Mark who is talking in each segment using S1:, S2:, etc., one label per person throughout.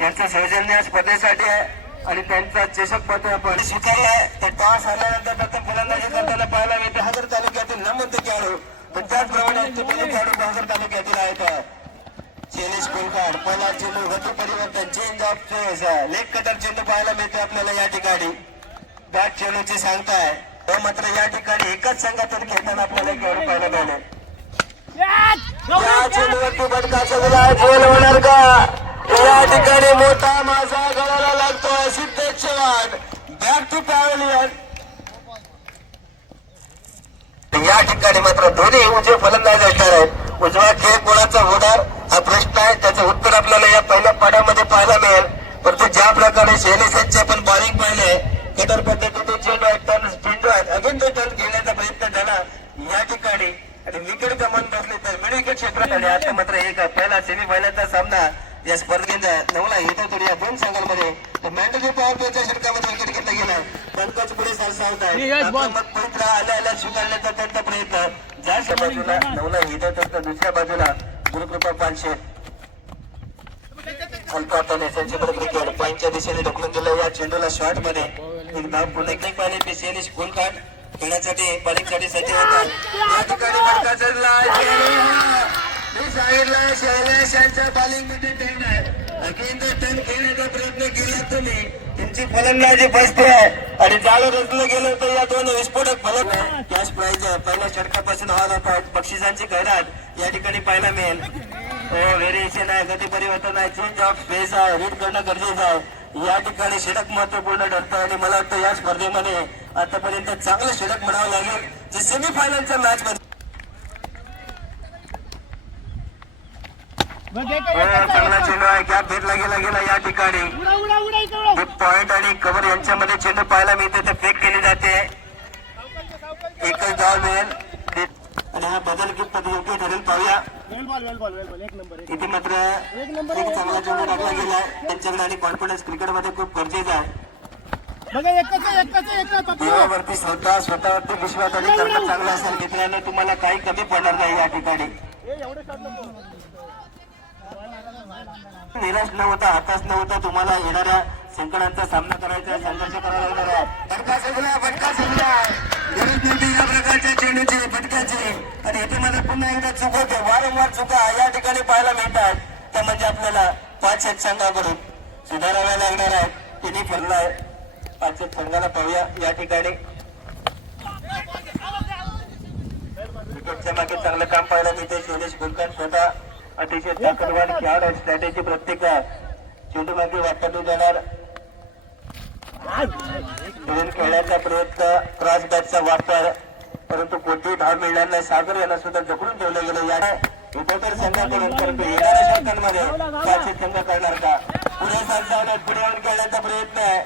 S1: यांचं सौजन्य या स्पर्धेसाठी आहे आणि त्यांचा चषक पत्र आपण स्वीकारलाय तर टॉस आल्यानंतर प्रथम फलंदाजी करताना पाहायला मिळते. हजर तालुक्यातील नमंत खेळाडू. पण त्याचप्रमाणे खेळाडू बाजार तालुक्यातील आहेत चेनिस कोलकाड पहिला चेंडू गती परिवर्तन. Change of pace leg cutter चेंडू पाहायला मिळते आपल्याला या ठिकाणी. बॅट चेंडूची सांगताय तो मात्र या ठिकाणी एकाच संघातून खेळताना आपल्याला खेळाडू पाहायला मिळाले. या चेंडूवरती बटकाचा गुलाब गोल होणार का? या ठिकाणी मोठा माझा गळाला लागतोय Siddhesh Chavan back to pavilion या ठिकाणी मात्र दोन्ही उजवे फलंदाज असणार आहेत. उजवा खेळ कोणाचा होणार? हा प्रश्न आहे. त्याचं उत्तर आपल्याला या पहिल्या पाड्यामध्ये पाहायला मिळेल. परंतु ज्या प्रकारे शैलेशचे आपण बॉलिंग पाहिले कटर पद्धतीने चेंडू आहेत टर्न चेंडू आहेत अजून तो टर्न घेण्याचा प्रयत्न झाला या ठिकाणी. आणि विकेट गमन बसले तर मिड विकेट क्षेत्रात आणि आता मात्र एक पहिला सेमी फायनलचा सामना या स्पर्धेचा नवला येतो या दोन संघांमध्ये. तर मॅन्डेटरी पॉवर प्लेच्या षटकामध्ये विकेट घेतला गेला. पंकज पुढे आहे. मग पवित्र आल्या आल्या स्वीकारण्याचा त्यांचा प्रयत्न. ज्या बाजूला नवला येतो तर दुसऱ्या बाजूला गुरुकृपा पानशे दिशेने ढकलून दिलं या चेंडूला शॉर्टमध्ये एक धाव पुन्हा एक पाहिले खेळण्यासाठी सज्ज होतात या ठिकाणी फटका मी सांगितलं शैलेश टर्न आहे. अगेन टर्न खेळण्याचा प्रयत्न केला तुम्ही. तुमची फलंदाजी बसते आहे. आणि जाळं रचलं गेलं तर या दोन विस्फोटक फलक कॅश प्राईज पहिल्या षटकापासून हवा जातात बक्षिसांची खैरात या ठिकाणी पाहायला मिळेल. हो व्हेरिएशन आहे गती परिवर्तन आहे. चेंज ऑफ स्पेस आहे. रीड करणं गरजेचं आहे. या ठिकाणी षटक महत्त्वपूर्ण ठरतं आणि मला वाटतं या स्पर्धेमध्ये आतापर्यंत चांगलं षटक म्हणावं लागेल. जे सेमीफायनलच्या मॅच मध्ये चांगला चेंडू आहे. गॅप भेटला गेला गेला या ठिकाणी. पॉइंट आणि कव्हर यांच्यामध्ये चेंडू पाहायला मिळते तर फेक केली जाते. एकच धाव मिळेल. आणि हा बदल किती पद्धती योग्य ठरेल. पाहूया. इथे मात्र एक चांगला चेंडू टाकला गेला त्यांच्याकडे आणि कॉन्फिडन्स क्रिकेटमध्ये खूप गरजेचं आहे. देवावरती स्वतः स्वतःवरती विश्वास आणि चांगलं असेल मित्रांनो तुम्हाला काही कमी पडणार नाही या ठिकाणी. निराश न होता हताश न होता तुम्हाला येणाऱ्या संकटांचा सामना करायचा संघर्ष करायला लागणार आहे. फटका फटका या प्रकारच्या चेंडूची फटक्याची. आणि इथे मला पुन्हा एकदा चूक होते. वारंवार चुका या ठिकाणी पाहायला मिळतात. त्या म्हणजे आपल्याला पाच एक संघाकडून सुधाराव्या लागणार आहेत. तिने फरलाय पाच एक संघाला पाहूया या ठिकाणी. मागे चांगलं काम पाहायला मिळते शैलेश गुलकर स्वतः. अतिशय ताकदवान खेळाडू आहे. स्ट्रॅटेजी प्रत्येक चेंडू मागे वाटतो जाणार. दोन खेळण्याचा प्रयत्न क्रॉस बॅटचा वापर. परंतु कोणतीही धाव मिळणार नाही. सागर यांना सुद्धा जखडून ठेवलं गेलं. या इतर संघाकडून परंतु येणाऱ्या शतकांमध्ये त्याचे संघ करणार का? पुढे सरसावण्यात पुढे येऊन खेळण्याचा प्रयत्न आहे.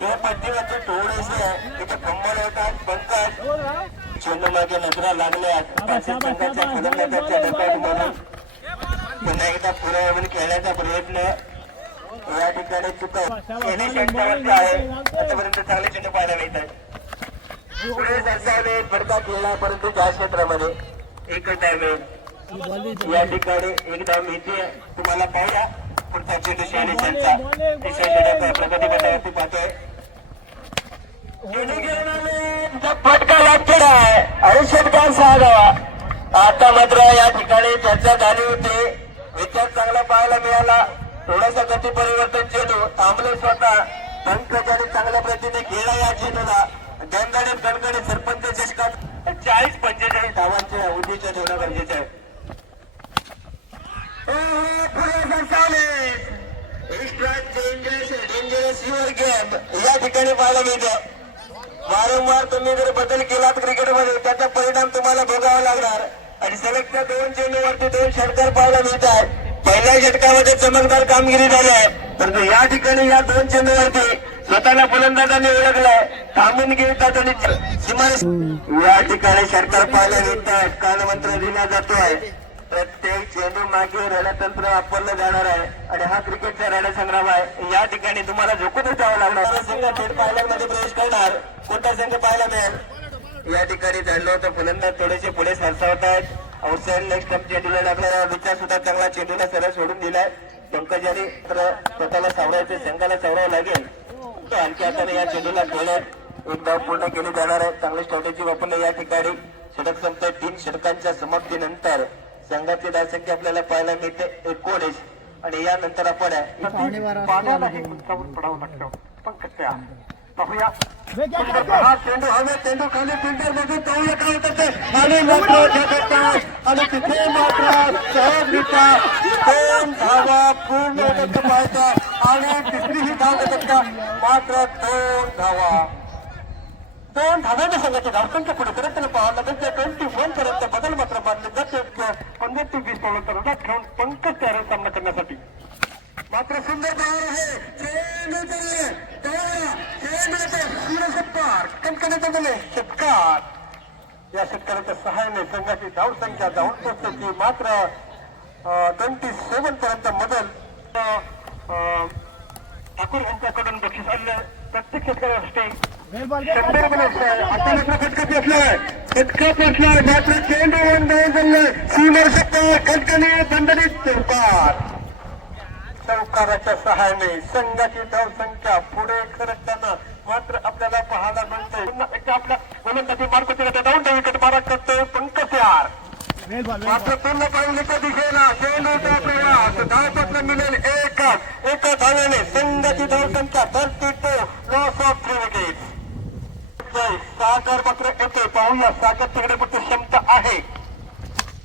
S1: हे पट्टीवरचे थोडेसे तिथे कंबल होतात पंकज. चेंडू मागे नजरा लागल्यात. पाचशे संघाच्या फलंदाजाच्या डब्यात म्हणून पुन्हा एकदा पुढे खेळण्याचा प्रयत्न या ठिकाणी चुका आहे. आतापर्यंत चांगले चेंडू पाहायला मिळतात पुढे फडका खेळला परंतु त्या क्षेत्रामध्ये एकच डायमेज या ठिकाणी एक डाव मिळते तुम्हाला पाहूया. पुढचा चेंडू शहाणी त्यांचा. तिसऱ्या प्रगती पथावरती पाहतोय. चेंडू घेऊन आले फटका लागतो आहे आणि षटकार सहा आता मात्र या ठिकाणी चर्चा झाली होती. विचार चांगला पाहायला मिळाला. थोडासा गती परिवर्तन चेंडू थांबले स्वतः. पंकजाने चांगल्या प्रतीने खेळला या चेंडूला गंगाने कणकणे सरपंच चषकात चाळीस पंचेचाळीस धावांच्या उद्दिष्ट ठेवणं गरजेचं आहे. हो, हो, या ठिकाणी पाहायला मिळतं. वारंवार तुम्ही जर बदल केलात क्रिकेटमध्ये त्याचा परिणाम तुम्हाला भोगावा लागणार. आणि सलगच्या दोन चेंडूवरती दोन षटकार पाहायला मिळत आहेत पहिल्या षटकामध्ये चमकदार कामगिरी झाली आहे परंतु या ठिकाणी या दोन चेंडूवरती स्वतःला फलंदाजांनी ओळखलंय. थांबून घेतात आणि या ठिकाणी षटकार पाहायला मिळत आहेत कालमंत्र दिला जातोय. प्रत्येक चेंडू मागे रणतंत्र वापरलं जाणार आहे. आणि हा क्रिकेटचा रणसंग्राम आहे. या ठिकाणी तुम्हाला झोकूनच जावं लागणार. संघ थेट पायलटमध्ये प्रवेश करणार कोणता संघ पाहायला मिळेल? या ठिकाणी जाणलं होतं. फलंदाज थोडेसे पुढे सरसावत आहेत आउटसाईड लेग स्टंप चेंडूला लागलेला विचार सुद्धा चांगला चेंडूला सरळ सोडून दिलाय. पंकजाने तर स्वतःला सावरायचे संघाला सावरावं लागेल. तो आणखी आता या चेंडूला खेळण्यात एक धाव पूर्ण केली जाणार आहे. चांगली स्ट्रॅटेजी वापरली या ठिकाणी. षटक संपत तीन षटकांच्या समाप्तीनंतर. संघाची धावसंख्या आपल्याला पाहायला मिळते. एकोणीस. आणि यानंतर आपण
S2: पाण्यालाही गुंतावून पडावं लागतं. पाहूया. चेंडू हवे खाली काय आणि मात्र जगतात आणि तिथे मात्र सहजरित्या दोन धावा पूर्ण होतात पाहायचा आणि तिसरी धाव देतात का मात्र दोन धावा. दोन धाव्याच्या संघाच्या धावसंख्या पुढे करत पाहावं लागेल. त्या ट्वेंटी वन पर्यंत बदल मात्र मानले जाते. पंधरा ते वीस पावलांतर रडात खेळून पंकज तयार सामना करण्यासाठी. मात्र सुंदर धाव आहे चेंडू चले धावा चेंडू येते सूर्यसत्कार कणकणाचे दिले षटकार या षटकाराच्या सहाय्याने संघाची धावसंख्या धावून पोहोचते ती मात्र ट्वेंटी सेव्हन पर्यंत मदल ठाकूर यांच्याकडून बक्षीस आणलं. प्रत्येक चौकाराच्या सहाय्याने संघाची धावसंख्या पुढे सरकताना मात्र आपल्याला पाहायला मिळते पुन्हा आपल्या गोलंदाजी मार्ग डाऊन डावीकडे मारा करतोय पंकज यार. मात्र पूर्ण पाहिजे पाहिलेच्या दिशेला चेंडूचा प्रवास धावपत्र मिळेल. एक एका धाव्याने संघाची धावसंख्या धरती two loss of three wicket Sagar मात्र येते पाहूया सागर तिकडे फक्त क्षमता आहे.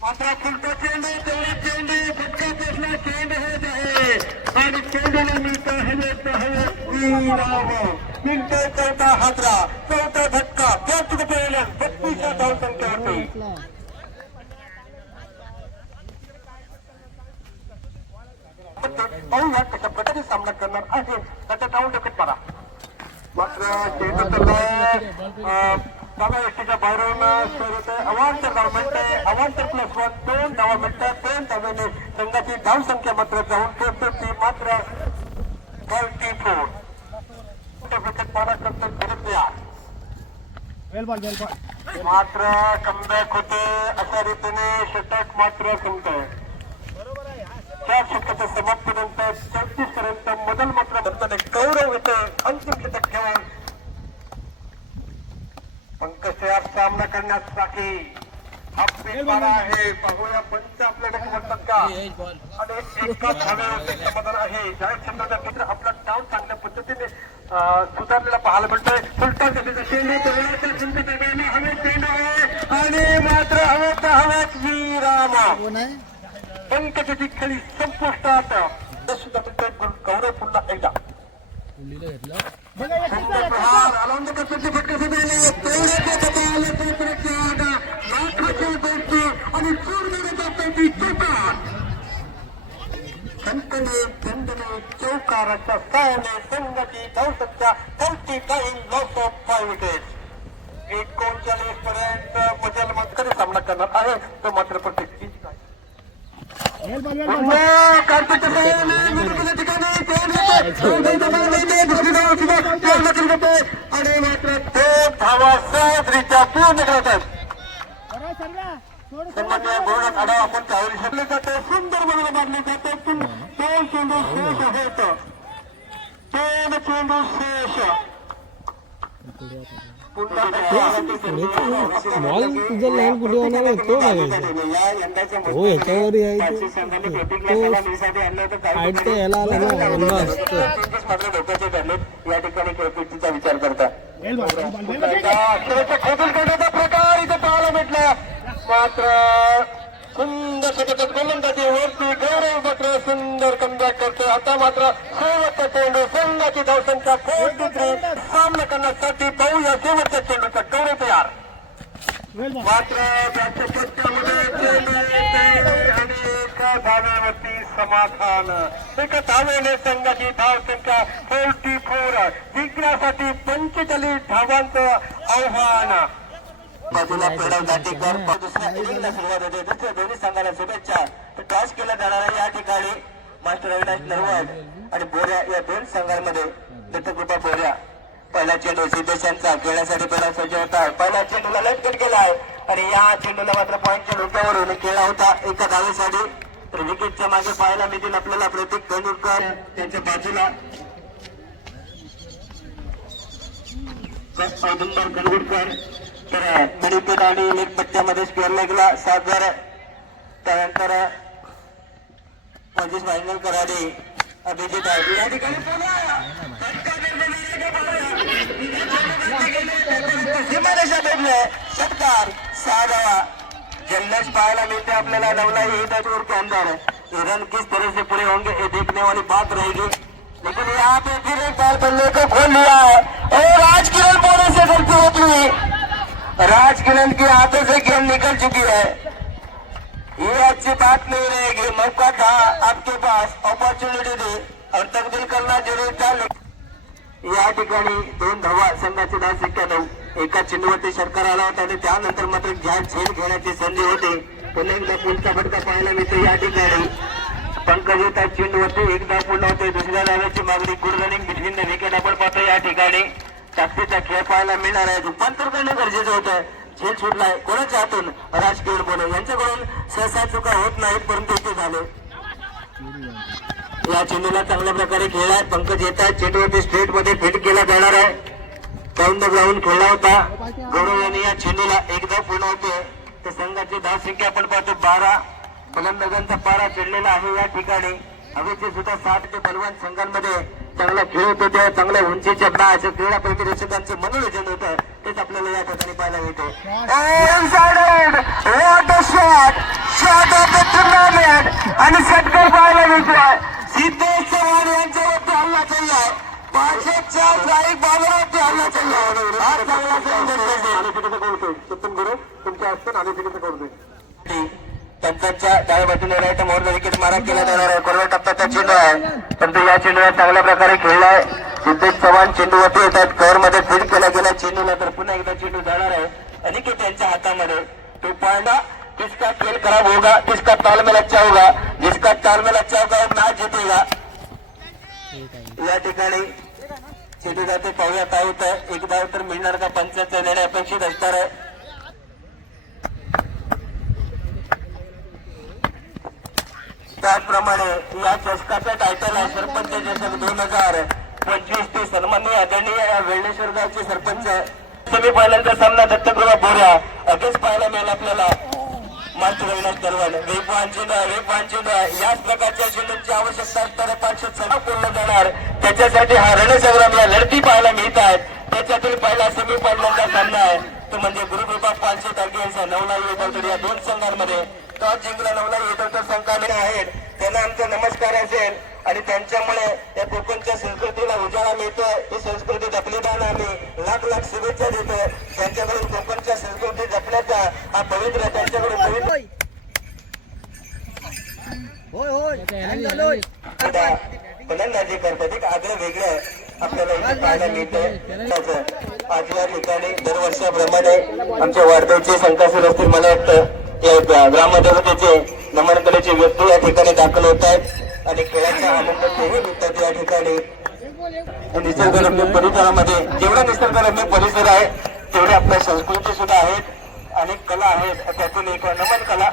S2: मात्र फुलतो चेंडू तेवढी चेंडू फटका पोचला चेंडू होत आहे. आणि चेंडूला मिळतो हवेत हवेत मिळतोय चौथा हादरा चौथा धक्का त्याच पहिल्या बत्तीसच्या धावसंख्या पाहूया कशा प्रकारे सामना करणार आहे त्याच्या डाऊन मारा मात्र चेंडू डाव्या व्यक्तीच्या बाहेरून होते अवांतर धाव मिळते अवांतर प्लस वन दोन धावा मिळतात दोन धाव्याने संघाची धाव संख्या मात्र जाऊन पोहोचते ती मात्र थर्टी फोर विकेट मारा करतो परत या मात्र कमबॅक होते अशा रीतीने षटक मात्र संपतोय त्या षटकाच्या समाप्तीनंतर चौतीस पर्यंत मदल मात्र भारताने गौरव येते अंतिम षटक घेऊन पंकज सामना करण्यासाठी हा आहे. पाहूया पंच आपल्याकडे म्हणतात का? आणि एका धाव्यावरती समाधान आहे. जाहीर मित्र आपला डाव चांगल्या पद्धतीने सुधारलेला पाहायला मिळतोय. सुलतान त्याचा चेंडू तोडण्याच्या चिंता दरम्यान हवेत चेंडू आहे. आणि मात्र हवेत हवेत विरामा पंकजाची खेळी संपुष्टात. सुद्धा मिळतोय. गौरव पुन्हा एकदा प्रहार आनंद कसरती फटका सुधारले तेवढ्याच्या कपाळाला कोपऱ्याच्या आडा लाखाच्या गोष्टी आणि चूरमेण्याच्या पेटी चौकार खंतने खंतने चौकाराच्या सायाने संघाची धावसंख्या चौथी काही लॉस ऑफ फाईव्ह विकेट एकोणचाळीस पर्यंत मजल मात्र सामना करणार आहे तो मात्र प्रत्येक तीस काय पुन्हा कार्तिकच्या सहाय्याने विरुद्धच्या ठिकाणी चेंडू येतो. चेंडू दबाव येते. दुसरी धाव सुद्धा चेंडू केली जाते. आणि मात्र दोन धावा सहजरित्या पूर्ण करतात सन्मान्य बोर्डात आढावा आपण त्यावेळी शकले जाते सुंदर जाते पण दोन चेंडू शेष आहेत. दोन चेंडू शेष.
S3: मॉल तुझा लहान कुठे होणार आहे तो बघायचा हो याच्यावर यायचं तो यायला आला ना
S1: या ठिकाणी खेळपट्टीचा विचार करता
S2: खोदून काढण्याचा प्रकार इथे पाहायला भेटला मात्र सुंदर षटकात गोलंदाजी वरती गौरव मात्र सुंदर कमबॅक करतो आता मात्र शेवटचा चेंडू संघाची धावसंख्या फोर्टी थ्री सामना करण्यासाठी पाहूया शेवटच्या चेंडूचा गौरव तयार. मात्र त्याच्या पट्ट्यामध्ये चेंडू आणि एका धावेवरती समाधान. एका धावेने संघाची धावसंख्या फोर्टी फोर जिंकण्यासाठी पंचेचाळीस धावांचं आव्हान
S1: बाजूला पेडव दाटेकर दुसऱ्या इनिंगला सुरुवात होते दुसऱ्या दोन्ही संघाला शुभेच्छा. तर टॉस केला जाणार आहे या ठिकाणी मास्टर अविनाश नरवड आणि बोऱ्या या दोन संघांमध्ये दत्तकृपा बोऱ्या. पहिला चेंडू सिद्धेशांचा खेळण्यासाठी पहिला सज्ज होता. पहिला चेंडूला लटकट केला आहे आणि या चेंडूला मात्र पॉईंटच्या डोक्यावरून केला होता एका धावेसाठी. तर विकेटच्या मागे पाहायला मिळतील आपल्याला प्रतीक तेंडुलकर. त्यांच्या बाजूला औदुंबर गणगुटकर तर मिडविकेट आणि लेग पट्ट्यामध्ये स्क्वेअर लेगला हजार त्यानंतर पंचवीस फायनल कराडे अभिजित आहे. या ठिकाणी सत्कार भेटले षटकार सहा धावा जल्लोष पाहायला मिलते आपल्याला नवला ये ओर के अंदर रन किस तरह से पूरे होंगे ये देखने वाली बात रहेगी लेकिन यहाँ पे फिर एक बार बल्ले को खोल लिया है और राज किरण बोले से गलती होती है राज की के हाथों से गेम निकल चुकी है। ये अच्छी बात नहीं रहेगी। मौका था आपके पास। ऑपॉर्च्युनिटी थी और तकदील करना जरूरी था या ठिकाणी दोन धावा संघाचे दहा संख्या नऊ एका चेंडूवरती सरकार आला होता आणि त्यानंतर मात्र ज्या झेल घेण्याची संधी होती. पुन्हा एकदा पुढचा फटका पाहायला मिळतो या ठिकाणी. पंकज येतात चेंडूवरती एकदा पूर्ण होते. दुसऱ्या धाव्याची मागणी good running between the wicket आपण पाहतो या ठिकाणी. ताकदीचा खेळ पाहायला मिळणार आहे. रूपांतर करणं गरजेचं होतं. झेल सुटलाय कोणाच्या हातून? राजकीय बोल. यांच्याकडून सहसा चुका होत नाहीत परंतु ते झाले. या चेंडूला चांगल्या प्रकारे खेळलाय पंकज येतात चेंडूवरती स्ट्रेटमध्ये फिट केला जाणार आहे. काउंट ग्राउंड खेळला होता. गौरव यांनी या चेंडूला एकदा पूर्ण होते तर संघाची दहा संख्या आपण पाहतो. बारा. फलंदाजांचा पारा चढलेला आहे या ठिकाणी. हवेचे सुद्धा साठ ते बलवान संघांमध्ये चांगला खेळ होतो तेव्हा चांगल्या उंचीच्या मॅच क्रीडापैकी रसिकांचं मनोरंजन होतं तेच आपल्याला या ठिकाणी पाहायला मिळते. शॉट ऑफ द टुर्नामेंट आणि षटकर पाहायला मिळतोय. सिद्धेश चव्हाण यांच्यावरती हल्ला चाललाय. पाचशेच्या स्ट्राईक बाबरावरती हल्ला चाललाय. हा चांगला
S2: तुमच्या हस्ते नाणेफेकीचं करू दे
S1: त्यांच्या डाव्या बाजूने राईट मोहर विकेट मारा केला जाणार आहे. कोरडा टप्प्याचा चेंडू आहे. परंतु या चेंडूला चांगल्या प्रकारे खेळलाय. सिद्धेश चव्हाण चेंडूवरती येतात. कव्हरमध्ये फीड केला गेला चेंडूला तर पुन्हा एकदा चेंडू जाणार आहे. अनिकेत यांच्या हातामध्ये. तो पांडा किसका खेल खराब होगा किसका तालमेल अच्छा होगा जिसका तालमेल अच्छा होगा मॅच जितेगा. या ठिकाणी चेंडू जाते. पाहूयात आहोत एक धाव तर मिळणार का? पंचाचा निर्णय अपेक्षित असणार आहे. त्याचप्रमाणे या चषकाचा टायटल आहे सरपंच चषक दोन हजार पंचवीस ते सन्माननीय आदरणीय या वेळेश्वर गावचे सरपंच. सेमी फायनलचा सामना दत्तगृहा बोऱ्या अगेच पाहायला मिळाला आपल्याला. मात्र रविनाथ दरवाल वेगवान चेंडू वेगवान याच प्रकारच्या चेंडूंची आवश्यकता असणारे पाचशे सभा पूर्ण जाणार त्याच्यासाठी हा रणसंग्राम या लढती पाहायला मिळत आहेत त्याच्यातील पहिला सेमी फायनलचा सामना आहे. तो म्हणजे गुरुकृपा पाचशे तारखे यांचा नवला येतो या दोन संघांमध्ये टॉस जिंकला नवलाई येतो तर संघाने आहेत. त्यांना आमचा नमस्कार असेल. आणि त्यांच्यामुळे या कोकणच्या संस्कृतीला उजाळा मिळतोय. ही संस्कृती जपलीदान आम्ही. लाख लाख शुभेच्छा देतोय त्यांच्याकडून कोकणच्या संस्कृती जपण्याचा हा पवित्र त्यांच्याकडून पवित्र फलंदाजी करतात. एक आग्रह वेगळं आपल्याला इथे पाहायला मिळतंय. आज या ठिकाणी दरवर्षाप्रमाणे आमच्या वाढदिवचे संकासूर असतील मला वाटतं ग्रामदेवतेचे नमन कलेचे व्यक्ती या ठिकाणी दाखल होत आहेत. आणि खेळाचा आनंद तेही घेतात या ठिकाणी. निसर्गरम्य परिसरामध्ये जेवढा निसर्गरम्य परिसर आहे तेवढे आपल्या संस्कृती सुद्धा आहेत. अनेक कला आहेत. त्यातून एक नमन कला.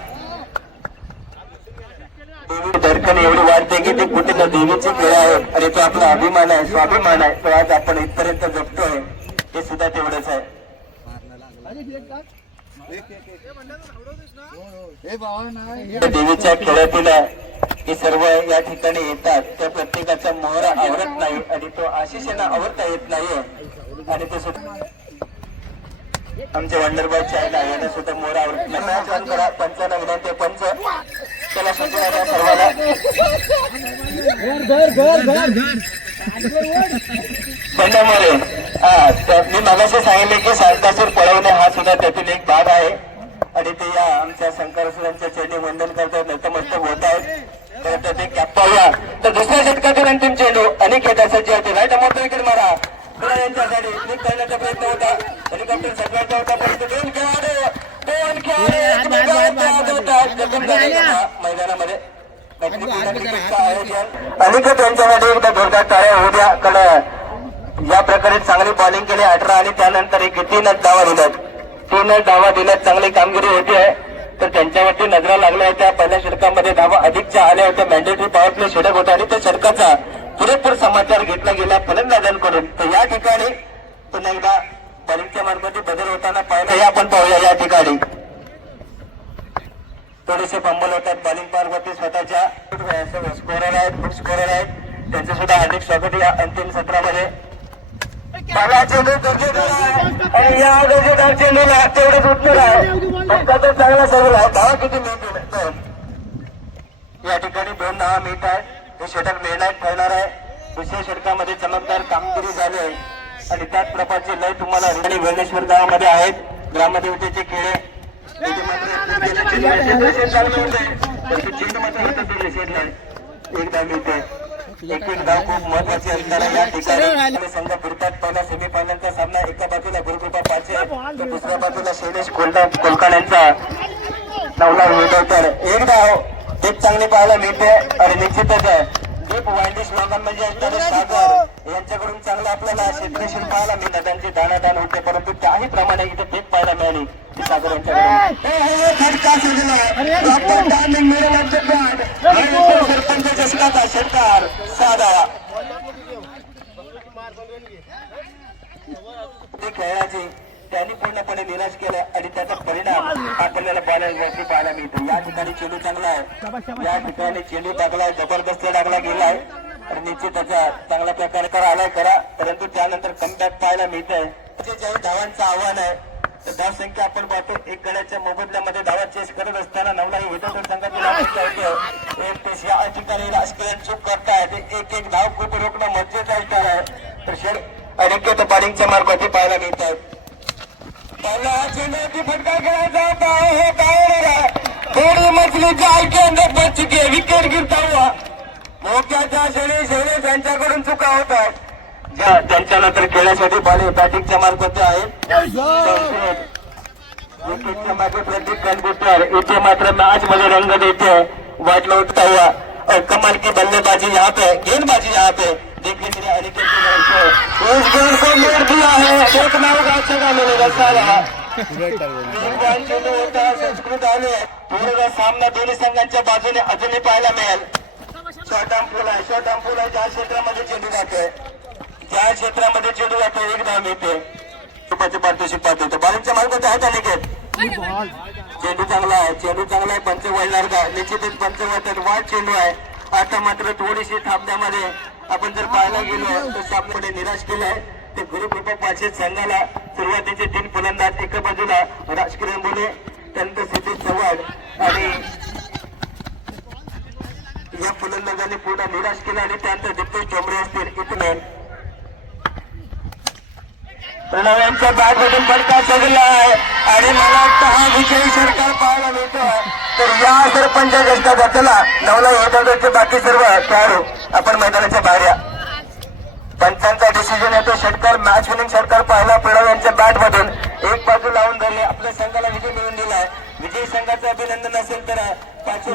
S1: देवी धडकन एवढी वाढते की ते कुठे ना देवीचे खेळ आहे. आणि तो आपला अभिमान आहे स्वाभिमान आहे. तो आज आपण इथपर्यंत जपतोय हे सुद्धा तेवढंच आहे. देवीच्या खेळातील हे सर्व या ठिकाणी येतात. त्या प्रत्येकाचा मोहरा आवरत नाही आणि तो आशिष यांना आवडता येत नाही आणि ते सुद्धा आमचे वंडरबाईचे आहे ना यांना सुद्धा मोहरा आवडत नाही. पंचांना विनंती पंच. त्याला बंडामुळे हा तर मी मगाशी सांगितले की सांतासूर पळवणे हा सुद्धा त्यातील एक भाग आहे. आणि ते या आमच्या शंकरसुरांच्या चेंडू वंदन करतात नतमस्तक होत आहेत परंतु ते कॅप पाहूया तर दुसऱ्या षटकातील अंतिम चेंडू अनेक येतात सज्ज होते राईट अमोर विकेट मारा पुन्हा यांच्यासाठी क्लिक करण्याचा प्रयत्न होता हेलिकॉप्टर सगळ्यांचा होता परंतु दोन खेळाडू दोन खेळाडू एकमेकांवर आत होतात. जखम झाले होता मैदानामध्ये क्रिकेटचं आयोजन अनिकेत यांच्यासाठी एकदा जोरदार टाळ्या होऊ द्या कारण या प्रकारे चांगली बॉलिंग केली अठरा आणि त्यानंतर एक तीनच धावा दिल्यात तीनच धावा दिल्यात चांगली कामगिरी होती आहे. तर त्यांच्यावरती नजरा लागल्या होत्या. पहिल्या षटकामध्ये धावा अधिकच्या आल्या होत्या. मॅन्डेटरी पॉवर प्ले षटक होता आणि त्या षटकाचा पुरेपूर समाचार घेतला गेला फलंदाजांकडून. तर या ठिकाणी पुन्हा एकदा बॉलिंगच्या मार्फत बदल होताना पाहिला हे आपण पाहूया या ठिकाणी. थोडेसे फंबल होतात. बॉलिंग पारवरती स्वतःच्या स्कोरर आहेत. स्कोरर आहेत. त्यांचं सुद्धा हार्दिक स्वागत या अंतिम सत्रामध्ये. मला चेंडू आहे. आणि या गरजेदार चेंडूला तेवढंच उत्तर आहे. फक्त तो चांगला सर्व आहे. धावा किती दोन. या ठिकाणी दोन दहा मिनिट आहेत. हे षटक निर्णायक ठरणार आहे. दुसऱ्या षटकामध्ये चमकदार कामगिरी झाली आहे. आणि त्याच प्रकारचे लय तुम्हाला आणि वेळेश्वर गावामध्ये आहेत. ग्रामदेवतेचे खेळे एकदा मिळते एक एक धाव खूप महत्वाची असणार आहे या ठिकाणी. संघ फिरतात पहिला सेमीफायनलचा सामना एका बाजूला गुरुकृपा पाचे तर दुसऱ्या बाजूला शैलेश कोलडा कोलकाड्यांचा नवला मिळतो तर एक धाव एक चांगली पाहायला मिळते आणि निश्चितच आहे दीप वायंडिश लोकां म्हणजे असणारे सागर. यांच्याकडून चांगलं आपल्याला क्षेत्रशील पाहायला मिळतात. त्यांची दाणादाण होते परंतु त्याही प्रमाणे इथे फेक पाहायला मिळाली. ती सागर यांच्याकडून. सरपंच चषकाचा षटकार साधा. खेळाची त्यांनी पूर्णपणे निराश केलं आणि त्याचा परिणाम आपल्याला बॉलरवरती पाहायला मिळतो. या ठिकाणी चेंडू चांगला आहे. या ठिकाणी चेंडू टाकलाय जबरदस्त टाकला गेलाय आहे. निश्चित त्याचा चांगला प्रकारे करा आलाय करा. परंतु त्यानंतर कमबॅक पाहायला मिळत आहे ज्यावेळी धावांचं आव्हान आहे तर धावसंख्या आपण पाहतो. एक गड्याच्या मोबदल्यामध्ये धावा चेस करत असताना नवलाही हिटोटर संघातील एक पेश या ठिकाणी राजकीय चूक करताय. ते एक एक धाव खूप रोखणं मजेचं असणार आहे. तर शेड अनिकेत पाडिंगच्या मार्फत पाहायला मिळत आहेत पहला चेंडू फटका खेळायचा होता हे काय थोड़ी मछली जाल के अंदर बच के विकेट गिरता हुआ मोक्याच्या क्षणी शैलेश त्यांच्याकडून चुका होतात ज्या त्यांच्यानंतर खेळण्यासाठी बॉलिंग बॅटिंगच्या मार्फत आहेत विकेटच्या मागे प्रदीप इथे मात्र मॅच मध्ये रंग देते. वाट लौटता हुआ और कमल की बल्लेबाजी यहाँ पे गेंदबाजी यहाँ पे. देखिए मेरे अनिकेत संस्कृत पूर्ण सामना दोन्ही संघांच्या बाजूने अजूनही पाहायला मिळेल शॉर्ट आर्म फुल आहे शॉर्ट आर्म फुल आहे ज्या क्षेत्रामध्ये चेंडू जातोय ज्या क्षेत्रामध्ये चेंडू जातो एक धाव मिळते रुपयाचे पार्टनरशिप पाहतो तर बालिंगच्या मार्फत आहेत अनिकेत चेंडू चांगला आहे. चेंडू चांगला आहे. पंच वळणार का निश्चितच पंच वळतात वाट चेंडू आहे. आता मात्र थोडीशी थांबण्यामध्ये आपण जर पाहायला गेलो तर सामने निराश केलाय आहे. ते गुरुकृपा पाचशे संघाला सुरुवातीचे तीन फलंदाज एका बाजूला राजकिरण बोले त्यानंतर सिद्धेश चव्हाण आणि या फलंदाजांनी पूर्ण निराश केला आणि त्यानंतर दिपेश डोंबरे असतील. इथून प्रणव यांच्या बॅट मधून फटका सजला आहे आणि मला वाटतं हा विजयी सरकार पाहायला मिळतो. तर या सरपंच जगता नवला होता बाकी सर्व खेळाडू आपण मैदानाच्या बाहेर या. पंचांचा डिसिजन येतो. षटकार मॅच विनिंग षटकार पाहिला. प्रणव यांच्या बॅट मधून एक बाजू लावून धरले. आपल्या संघाला विजय मिळवून दिलाय. विजयी संघाचं अभिनंदन असेल तर पाचशे